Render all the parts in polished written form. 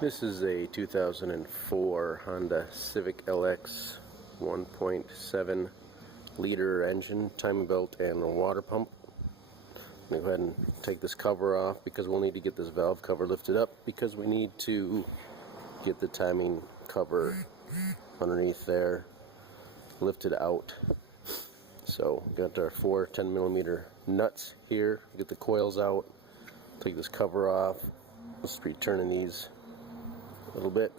This is a 2004 Honda Civic LX 1.7 liter engine, timing belt, and a water pump. I'm going to go ahead and take this cover off because we'll need to get this valve cover lifted up because we need to get the timing cover underneath there lifted out. So got our four 10mm nuts here, get the coils out, take this cover off. Let's be turning these a little bit.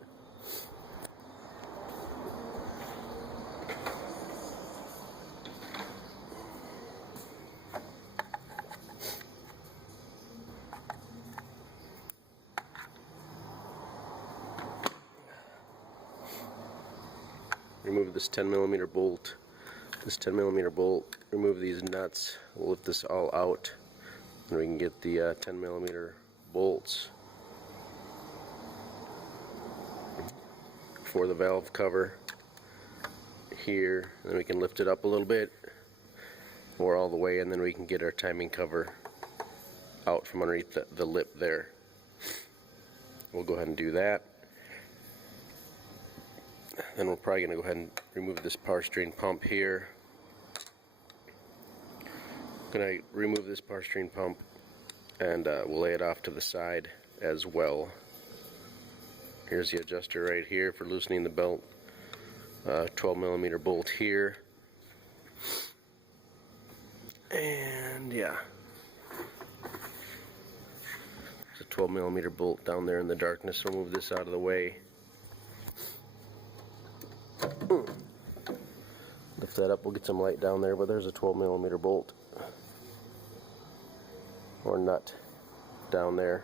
Remove this 10mm bolt. This 10mm bolt, remove these nuts. We'll lift this all out and we can get the 10mm bolts for the valve cover here, and then we can lift it up a little bit or all the way, and then we can get our timing cover out from underneath the lip there. We'll go ahead and do that. Then we're probably going to go ahead and remove this power steering pump here. Going to remove this power steering pump and we'll lay it off to the side as well. Here's the adjuster right here for loosening the belt. 12mm bolt here. And yeah, there's a 12mm bolt down there in the darkness. We'll move this out of the way. Lift that up, we'll get some light down there, but there's a 12mm bolt or nut down there.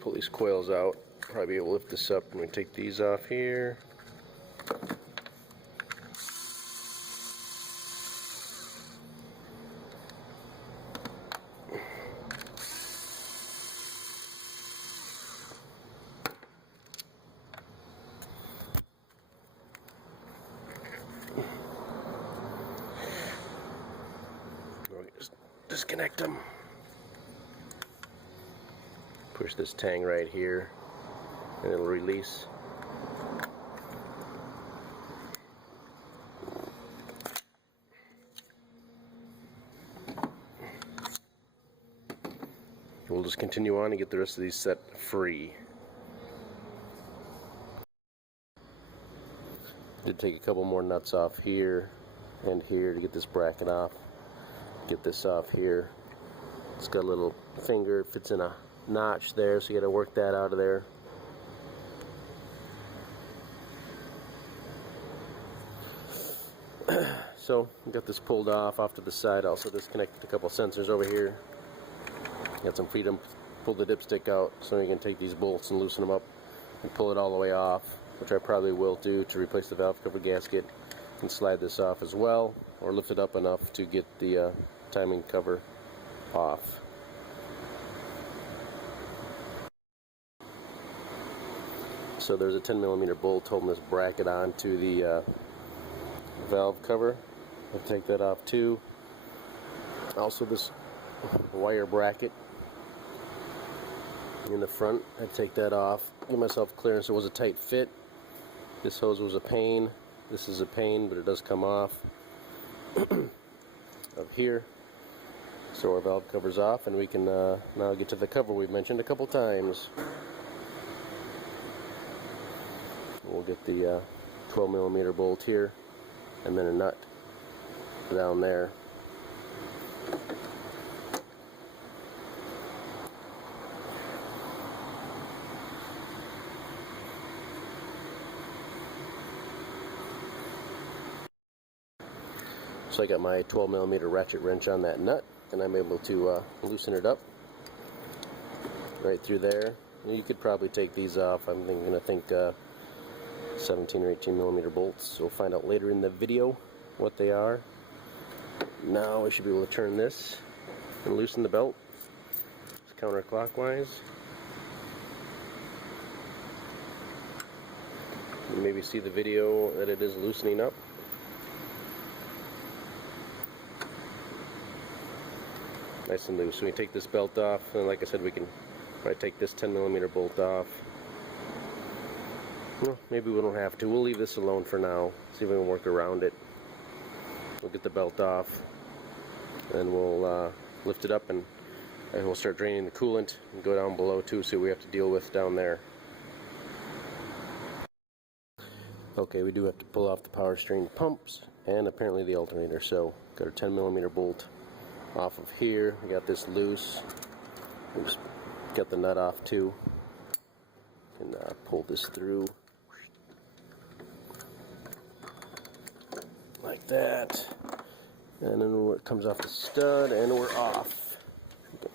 Pull these coils out. Probably be able to lift this up and we take these off here. Just disconnect them. Push this tang right here and it'll release. We'll just continue on and get the rest of these set free. Did take a couple more nuts off here and here to get this bracket off. Get this off here. It's got a little finger, it fits in a notch there, so you got to work that out of there. So we got this pulled off to the side. Also disconnected a couple sensors over here. Got some freedom. Pull the dipstick out so you can take these bolts and loosen them up and pull it all the way off, which I probably will do to replace the valve cover gasket, and slide this off as well, or lift it up enough to get the timing cover off. So there's a 10mm bolt holding this bracket on to the valve cover. I'll take that off too. Also this wire bracket in the front, I take that off. Give myself clearance. It was a tight fit. This hose was a pain. This is a pain, but it does come off up here. So our valve cover's off, and we can now get to the cover we've mentioned a couple times. We'll get the 12mm bolt here and then a nut down there. So I got my 12mm ratchet wrench on that nut, and I'm able to loosen it up right through there. You could probably take these off. I'm going to 17 or 18mm bolts. So we'll find out later in the video what they are. Now I should be able to turn this and loosen the belt. It's counterclockwise. You maybe see the video that it is loosening up. Nice and loose. So we take this belt off, and like I said, we can take this 10mm bolt off. Well, maybe we don't have to. We'll leave this alone for now. See if we can work around it. We'll get the belt off, and we'll lift it up, and we'll start draining the coolant and go down below too, see what we have to deal with down there. Okay, we do have to pull off the power steering pumps and apparently the alternator. So got our 10mm bolt off of here. We got this loose. We just got the nut off too. And pull this through like that. And then it comes off the stud, and we're off.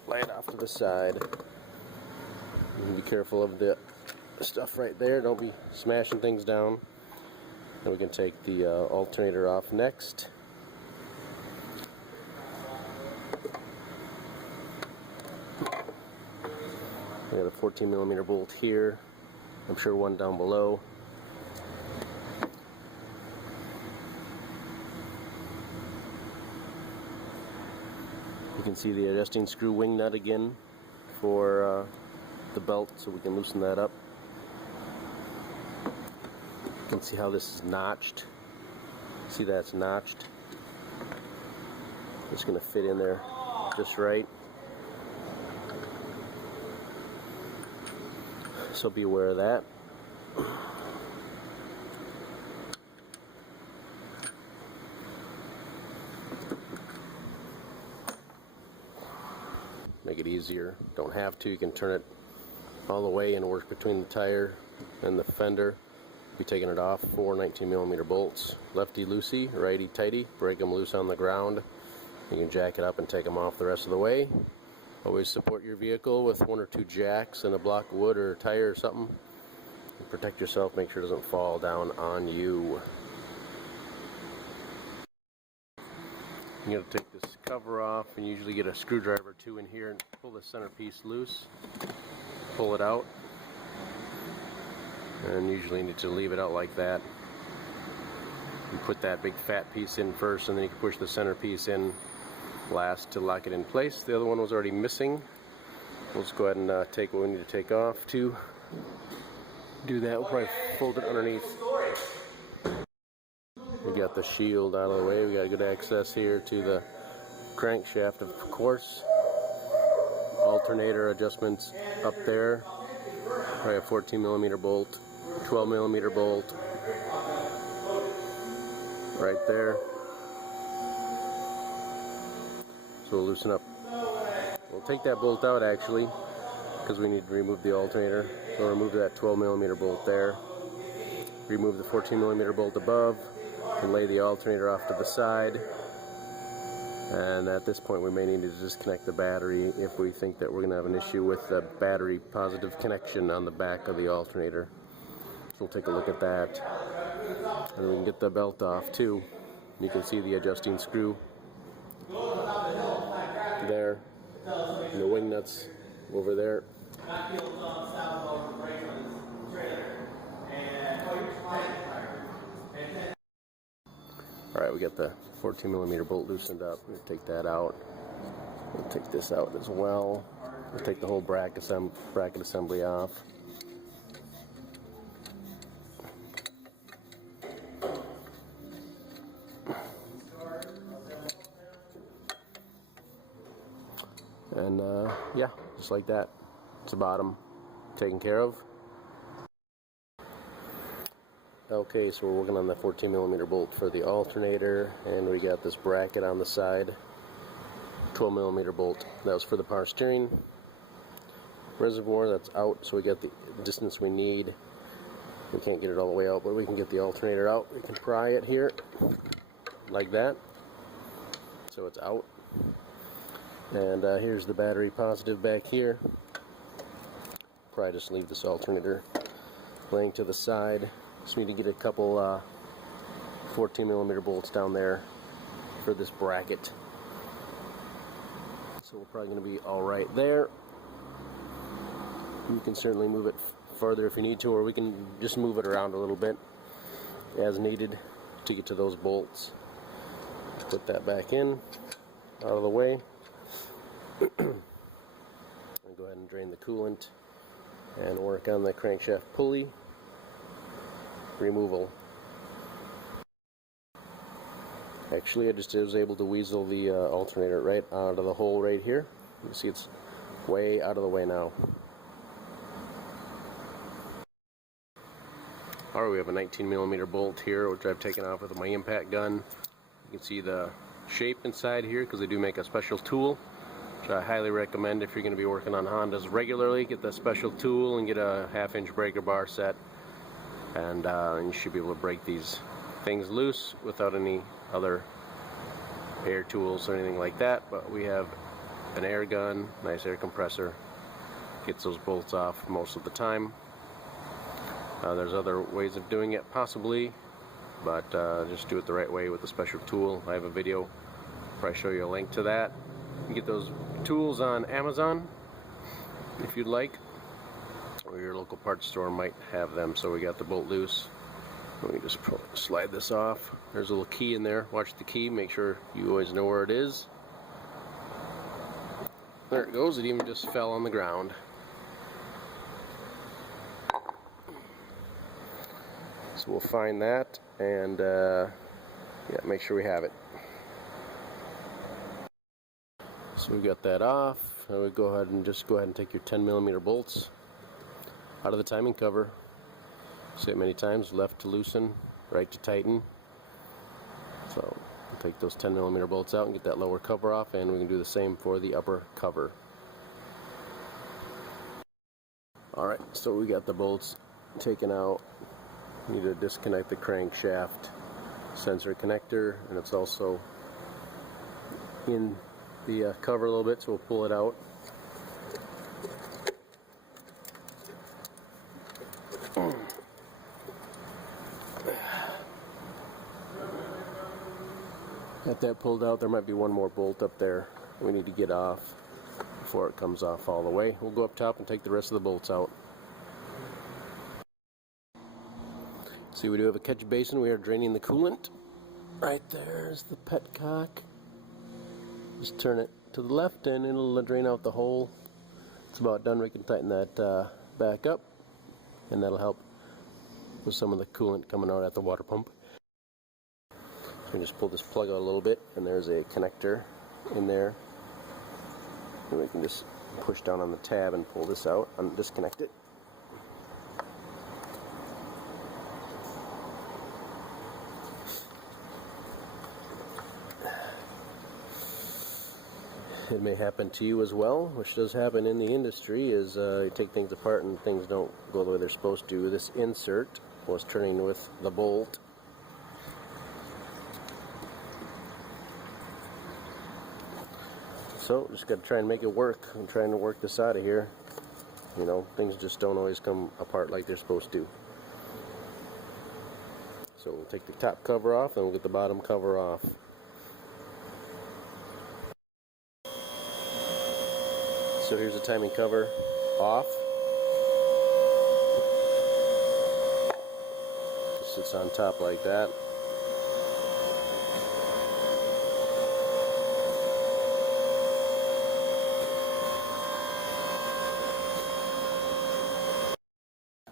Light off to the side. And be careful of the stuff right there. Don't be smashing things down. And we can take the alternator off next. We got a 14mm bolt here. I'm sure one down below. You can see the adjusting screw wing nut again for the belt, so we can loosen that up. You can see how this is notched. See that's notched? It's going to fit in there just right. So be aware of that. Make it easier. Don't have to. You can turn it all the way and work between the tire and the fender. Be taking it off. 4 19mm bolts. Lefty loosey, righty tighty. Break them loose on the ground. You can jack it up and take them off the rest of the way. Always support your vehicle with 1 or 2 jacks and a block of wood or a tire or something. And protect yourself. Make sure it doesn't fall down on you. You got to take this cover off, and you usually get a screwdriver or 2 in here and pull the center piece loose. Pull it out. And usually you need to leave it out like that. You put that big fat piece in first, and then you can push the center piece in last to lock it in place. The other one was already missing. We'll just go ahead and take what we need to take off to do that. We'll probably fold it underneath. We got the shield out of the way. We got good access here to the crankshaft, of course. Alternator adjustments up there. Probably a 14mm bolt, 12mm bolt right there. So we'll loosen up. We'll take that bolt out actually, because we need to remove the alternator. So we'll remove that 12mm bolt there. Remove the 14mm bolt above, and lay the alternator off to the side. And at this point we may need to disconnect the battery if we think that we're going to have an issue with the battery positive connection on the back of the alternator. So we'll take a look at that. And we can get the belt off too. You can see the adjusting screw there, and the wing nuts over there. Alright, we got the 14mm bolt loosened up. We'll take that out. We'll take this out as well. We'll take the whole bracket assembly off. And yeah, just like that. It's the bottom taken care of. Okay, so we're working on the 14mm bolt for the alternator, and we got this bracket on the side. 12mm bolt. That was for the power steering. Reservoir, that's out, so we got the distance we need. We can't get it all the way out, but we can get the alternator out. We can pry it here, like that. so it's out. And here's the battery positive back here. Probably just leave this alternator laying to the side. Just need to get a couple 14mm bolts down there for this bracket. So we're probably going to be all right there. You can certainly move it further if you need to, or we can just move it around a little bit as needed to get to those bolts. Put that back in, out of the way. Go ahead and drain the coolant and work on the crankshaft pulley removal. Actually, I just was able to weasel the alternator right out of the hole right here. You can see it's way out of the way now. Alright, we have a 19mm bolt here, which I've taken off with my impact gun. You can see the shape inside here because they do make a special tool, which I highly recommend if you're going to be working on Hondas regularly. Get that special tool and get a 1/2-inch breaker bar set, and you should be able to break these things loose without any other air tools or anything like that. But we have an air gun, nice air compressor, gets those bolts off most of the time. There's other ways of doing it possibly, but just do it the right way with a special tool. I have a video, probably show you a link to that. You can get those tools on Amazon if you'd like, or your local parts store might have them. So we got the bolt loose. Let me just slide this off. There's a little key in there. Watch the key, make sure you always know where it is. There it goes, it even just fell on the ground. So we'll find that and yeah, make sure we have it. So we got that off. Now we go ahead and take your 10mm bolts out of the timing cover. Say it many times, left to loosen, right to tighten. So we'll take those 10mm bolts out and get that lower cover off, and we can do the same for the upper cover. Alright, so we got the bolts taken out. Need to disconnect the crankshaft sensor connector, and it's also in the cover a little bit, so we'll pull it out. Got that pulled out. There might be one more bolt up there we need to get off before it comes off all the way. We'll go up top and take the rest of the bolts out. See, we do have a catch basin. We are draining the coolant. Right there's the petcock. Just turn it to the left and it'll drain out the hole. It's about done. We can tighten that back up, and that'll help with some of the coolant coming out at the water pump. We just pull this plug out a little bit, and there's a connector in there. And we can just push down on the tab and pull this out and disconnect it. It may happen to you as well, which does happen in the industry, is you take things apart and things don't go the way they're supposed to. This insert was turning with the bolt. So just got to try and make it work. I'm trying to work this out of here. You know, things just don't always come apart like they're supposed to. So we'll take the top cover off and we'll get the bottom cover off. So here's the timing cover off. Just sits on top like that.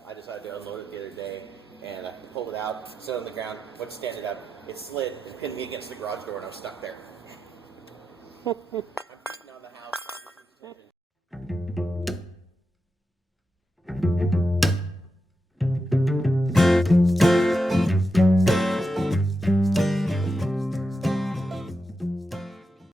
I decided to unload it the other day, and I pulled it out, set it on the ground, went to stand it up, it slid and pinned me against the garage door, and I was stuck there.